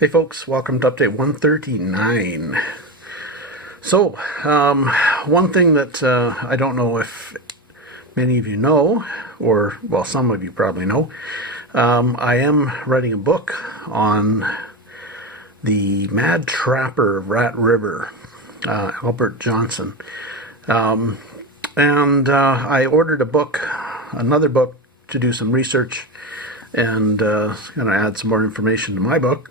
Hey folks, welcome to update 139. So, one thing that I don't know if many of you know, or well, some of you probably know, I am writing a book on the Mad Trapper of Rat River, Albert Johnson. And I ordered another book to do some research and going to add some more information to my book.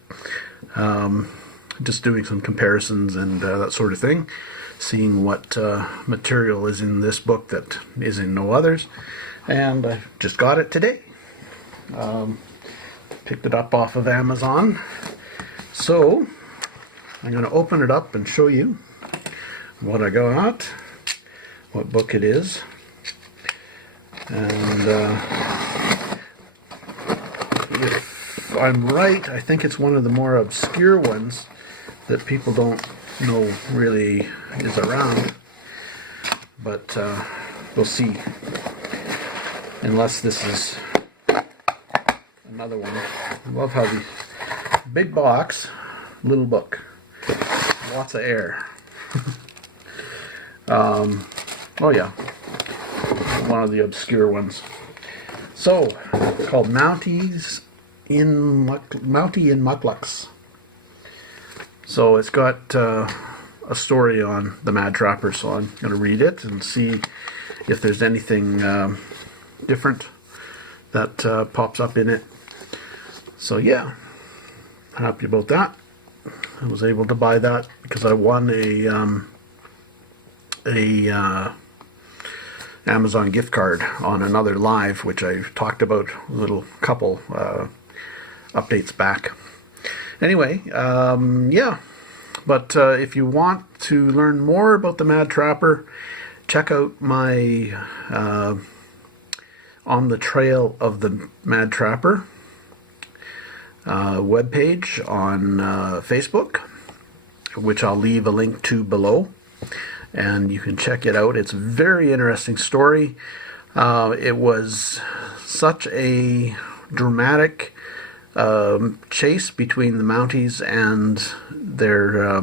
Just doing some comparisons and that sort of thing, seeing what material is in this book that is in no others. And I just got it today. Picked it up off of Amazon. So I'm going to open it up and show you what I got, what book it is. And if I'm right, I think it's one of the more obscure ones that people don't know really is around. But we'll see. Unless this is another one. I love how the big box, little book, lots of air. Oh yeah, one of the obscure ones. So, it's called Mountie in Mucklucks. So it's got a story on the Mad Trapper, so I'm going to read it and see if there's anything different that pops up in it. So yeah, happy about that. I was able to buy that because I won a Amazon gift card on another live, which I talked about a little couple updates back. Anyway, yeah. But if you want to learn more about the Mad Trapper, check out my On the Trail of the Mad Trapper webpage on Facebook, which I'll leave a link to below. And you can check it out. It's a very interesting story. It was such a dramatic chase between the Mounties and their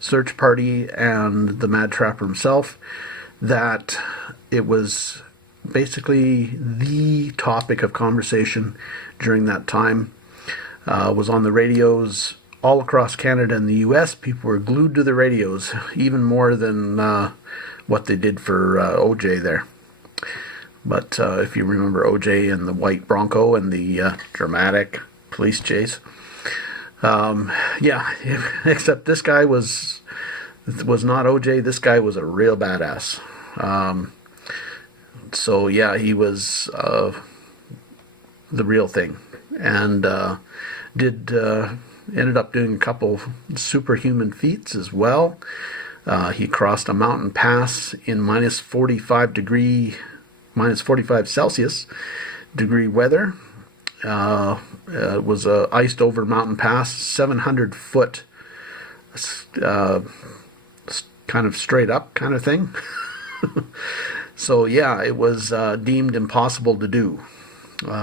search party and the Mad Trapper himself that it was basically the topic of conversation during that time. Was on the radios all across Canada and the US. People were glued to the radios, even more than what they did for OJ there. But if you remember OJ and the white Bronco and the dramatic police chase, yeah, except this guy was not OJ. This guy was a real badass. So yeah, he was the real thing, and ended up doing a couple superhuman feats as well. He crossed a mountain pass in minus 45 Celsius degree weather. It was a iced over mountain pass, 700 foot, kind of straight up kind of thing. So yeah, it was deemed impossible to do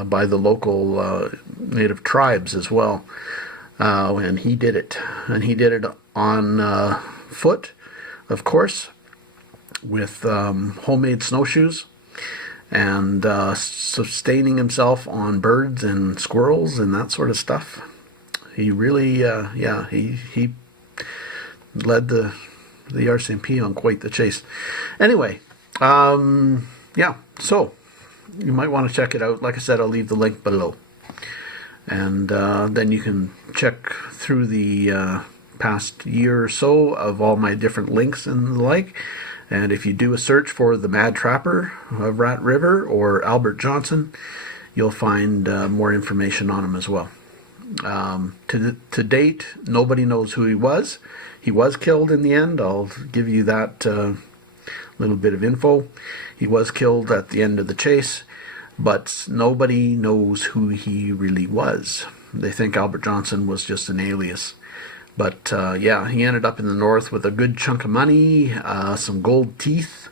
by the local native tribes as well. And he did it. And he did it on foot, of course, with homemade snowshoes, and sustaining himself on birds and squirrels and that sort of stuff. He really, yeah, he led the RCMP on quite the chase. Anyway, yeah, so you might want to check it out. Like I said, I'll leave the link below. And then you can check through the past year or so of all my different links and the like. And if you do a search for the Mad Trapper of Rat River or Albert Johnson, you'll find more information on him as well. To date, nobody knows who he was. He was killed in the end. I'll give you that little bit of info. He was killed at the end of the chase, but nobody knows who he really was. They think Albert Johnson was just an alias. But yeah, he ended up in the north with a good chunk of money, some gold teeth,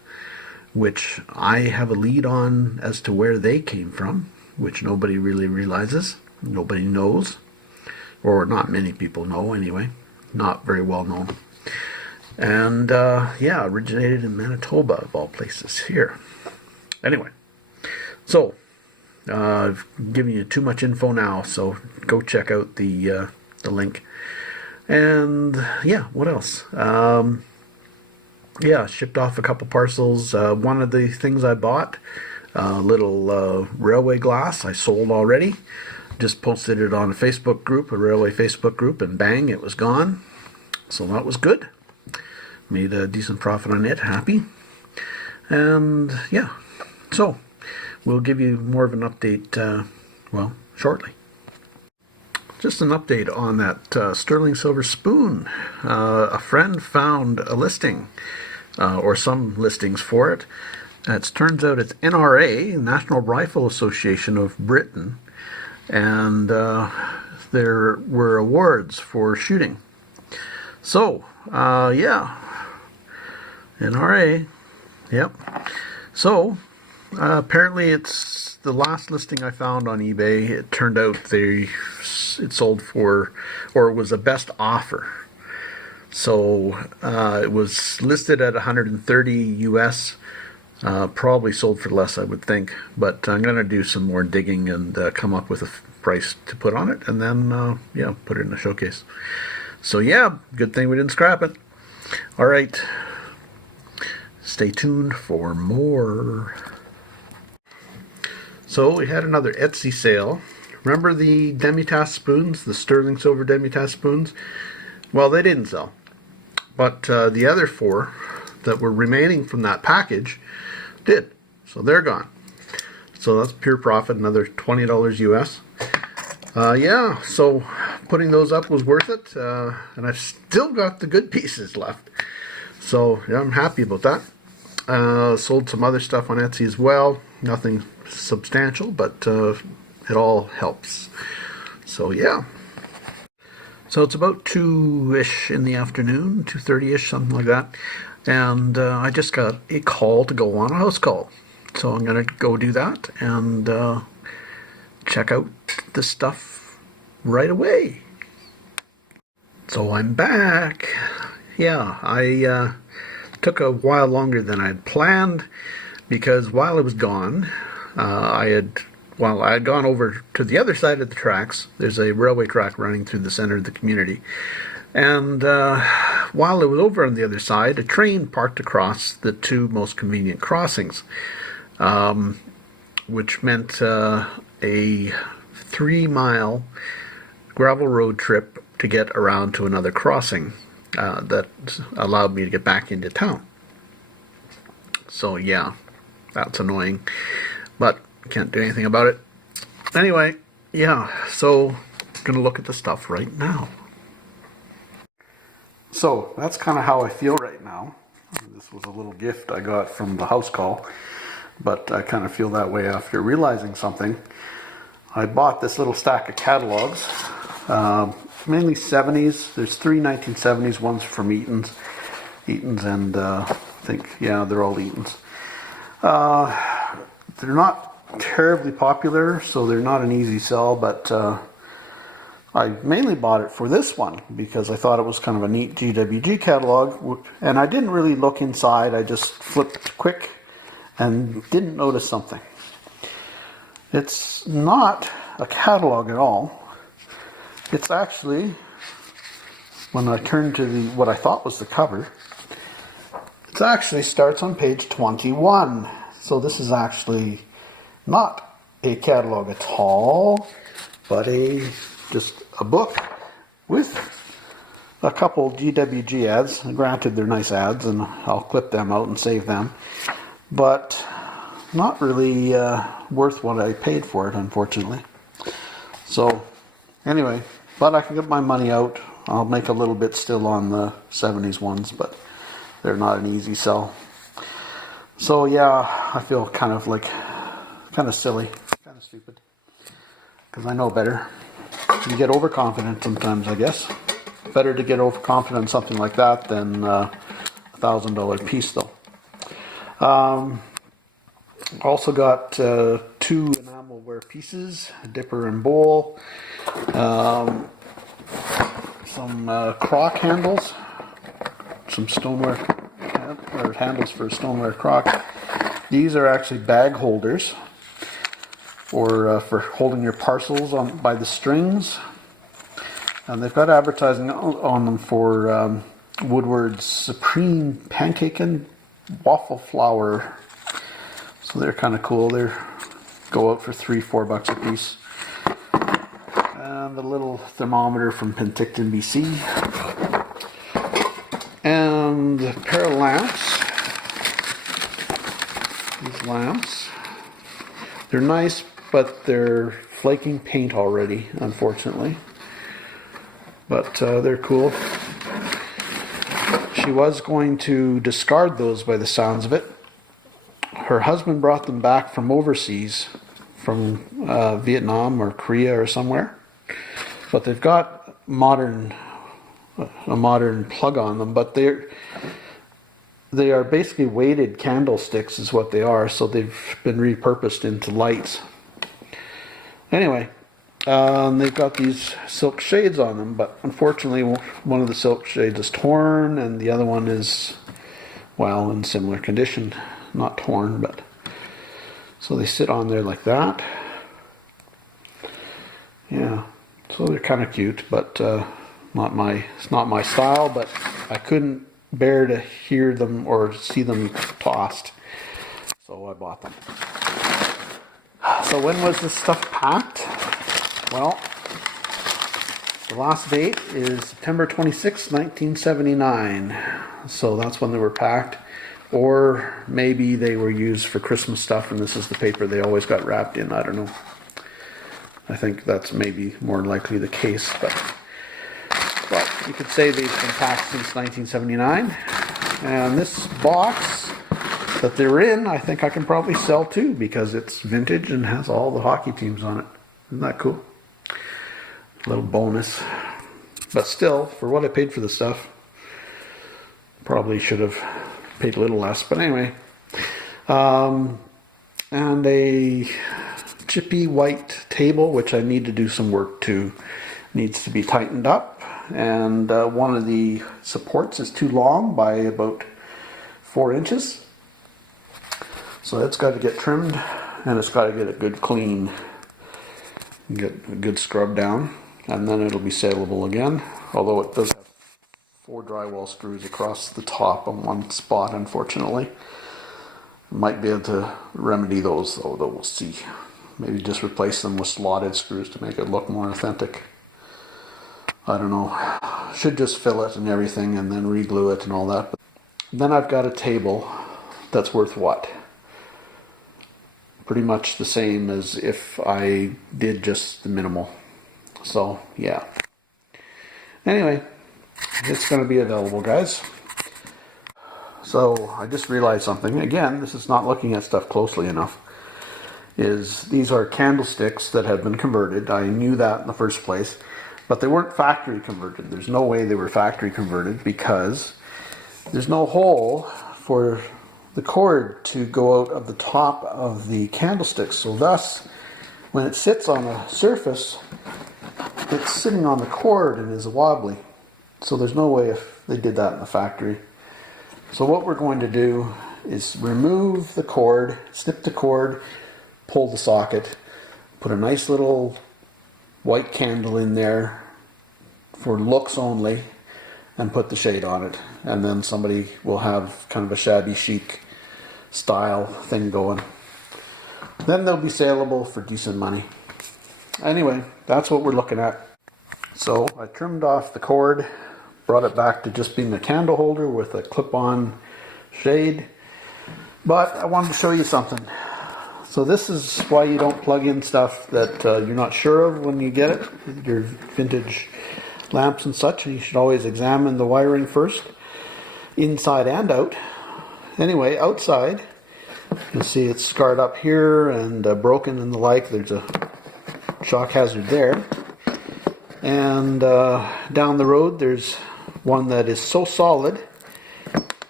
which I have a lead on as to where they came from, which nobody really realizes. Nobody knows. or not many people know anyway, not very well known. And yeah, originated in Manitoba, of all places, here. Anyway, so I've given you too much info now, so go check out the link. And yeah, what else? Yeah, shipped off a couple parcels. One of the things I bought, a little railway glass, I sold already. Just posted it on a Facebook group, a railway Facebook group, and bang, it was gone. So that was good. Made a decent profit on it, happy. And yeah, so we'll give you more of an update, well, shortly. Just an update on that sterling silver spoon. A friend found a listing, or some listings for it. It turns out it's NRA, National Rifle Association of Britain, and there were awards for shooting. So, yeah, NRA, yep. So, apparently it's the last listing I found on eBay. It turned out it sold for, or it was a best offer. So, it was listed at 130 US. Probably sold for less, I would think. But I'm going to do some more digging and come up with a price to put on it, and then, yeah, put it in a showcase. So, yeah, good thing we didn't scrap it. All right. Stay tuned for more. So we had another Etsy sale. Remember the demi-tasse spoons, the sterling silver demi-tasse spoons? Well, they didn't sell. But the other 4 that were remaining from that package did. So they're gone. So that's pure profit, another $20 US. Yeah, so putting those up was worth it. And I've still got the good pieces left. So yeah, I'm happy about that. Sold some other stuff on Etsy as well. Nothing substantial, but it all helps. So yeah. So it's about 2-ish in the afternoon, 2:30-ish, something like that. And I just got a call to go on a house call. So I'm going to go do that and check out the stuff right away. So I'm back. Yeah, I took a while longer than I had planned because while I was gone, I had gone over to the other side of the tracks. There's a railway track running through the center of the community. And while I was over on the other side, a train parked across the 2 most convenient crossings, which meant a 3-mile gravel road trip to get around to another crossing that allowed me to get back into town. So yeah, that's annoying, but can't do anything about it. Anyway, yeah, so I'm gonna look at the stuff right now. So that's kind of how I feel right now. This was a little gift I got from the house call, but I kind of feel that way after realizing something. I bought this little stack of catalogs, mainly 70s. There's 3 1970s, one's from Eaton's, and I think, yeah, they're all Eaton's. They're not terribly popular, so they're not an easy sell, but I mainly bought it for this one because I thought it was kind of a neat GWG catalog, and I didn't really look inside. I just flipped quick and didn't notice something. It's not a catalog at all. It's actually, when I turned to what I thought was the cover, it actually starts on page 21. So this is actually not a catalog at all, but just a book with a couple GWG ads. Granted, they're nice ads, and I'll clip them out and save them, but not really worth what I paid for it, unfortunately. So anyway, but I can get my money out. I'll make a little bit still on the 70s ones, but they're not an easy sell. So yeah, I feel kind of silly, kind of stupid, because I know better. You get overconfident sometimes, I guess. Better to get overconfident on something like that than a $1,000 piece, though. Also got 2 enamelware pieces, a dipper and bowl. some crock handles, some stoneware or handles for stoneware crock. These are actually bag holders, or for holding your parcels on by the strings. And they've got advertising on them for Woodward's Supreme Pancake and Waffle Flour. So they're kind of cool. They go out for $3-4 a piece. And the little thermometer from Penticton, BC. And a pair of lamps. These lamps. They're nice, but they're flaking paint already, unfortunately. But they're cool. She was going to discard those by the sounds of it. Her husband brought them back from overseas, from Vietnam or Korea or somewhere. But they've got a modern plug on them, but they are basically weighted candlesticks is what they are, so they've been repurposed into lights. Anyway, they've got these silk shades on them, but unfortunately one of the silk shades is torn and the other one is, well, in similar condition. Not torn, but so they sit on there like that. Yeah, so they're kind of cute, but it's not my style, but I couldn't bear to hear them or see them tossed, so I bought them. So when was this stuff packed? Well, the last date is September 26, 1979. So that's when they were packed. Or maybe they were used for Christmas stuff and this is the paper they always got wrapped in. I don't know. I think that's maybe more likely the case. But you could say they've been packed since 1979. And this box that they're in, I think I can probably sell too because it's vintage and has all the hockey teams on it. Isn't that cool? Little bonus. But still, for what I paid for the stuff, probably should have paid a little less. But anyway, and a chippy white table, which I need to do some work to. Needs to be tightened up. And one of the supports is too long by about 4 inches. So it's got to get trimmed and it's got to get a good clean. Get a good scrub down, and then it'll be saleable again. Although it does have 4 drywall screws across the top on one spot, unfortunately. Might be able to remedy those, though we'll see. Maybe just replace them with slotted screws to make it look more authentic. I don't know. Should just fill it and everything, and then re-glue it and all that. But then I've got a table that's worth what? Pretty much the same as if I did just the minimal. So yeah. Anyway, it's going to be available, guys. So I just realized something. Again, this is not looking at stuff closely enough. These are candlesticks that have been converted. I knew that in the first place, but they weren't factory converted. There's no way they were factory converted because there's no hole for the cord to go out of the top of the candlestick. So thus, when it sits on a surface, it's sitting on the cord and is wobbly. So there's no way if they did that in the factory. So what we're going to do is remove the cord, snip the cord, pull the socket, put a nice little white candle in there for looks only, and put the shade on it. And then somebody will have kind of a shabby chic style thing going. Then they'll be saleable for decent money. Anyway, that's what we're looking at. So I trimmed off the cord, brought it back to just being a candle holder with a clip-on shade. But I wanted to show you something. So this is why you don't plug in stuff that you're not sure of when you get it, your vintage lamps and such. And you should always examine the wiring first, inside and out. Anyway, outside, you can see it's scarred up here and broken and the like. There's a shock hazard there. And down the road, there's one that is so solid,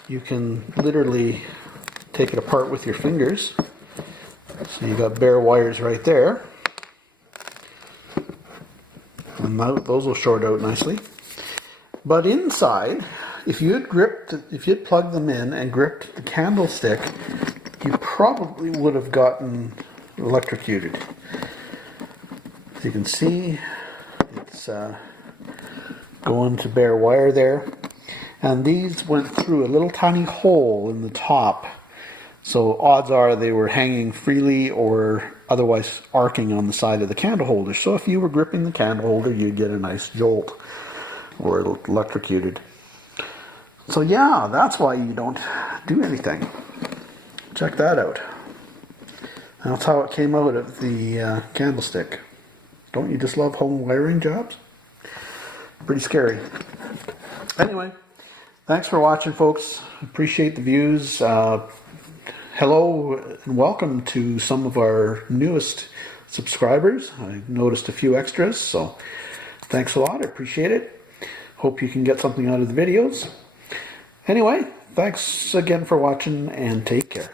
you can literally take it apart with your fingers. So you got bare wires right there. And those will short out nicely. But inside, if you had plugged them in and gripped the candlestick, you probably would have gotten electrocuted. As you can see, it's going to bare wire there. And these went through a little tiny hole in the top. So odds are they were hanging freely or otherwise arcing on the side of the candle holder. So if you were gripping the candle holder, you'd get a nice jolt or electrocuted. So yeah, that's why you don't do anything. Check that out. That's how it came out of the candlestick. Don't you just love home wiring jobs? Pretty scary. Anyway, thanks for watching, folks. Appreciate the views. Hello and welcome to some of our newest subscribers. I noticed a few extras, so thanks a lot. I appreciate it. Hope you can get something out of the videos. Anyway, thanks again for watching and take care.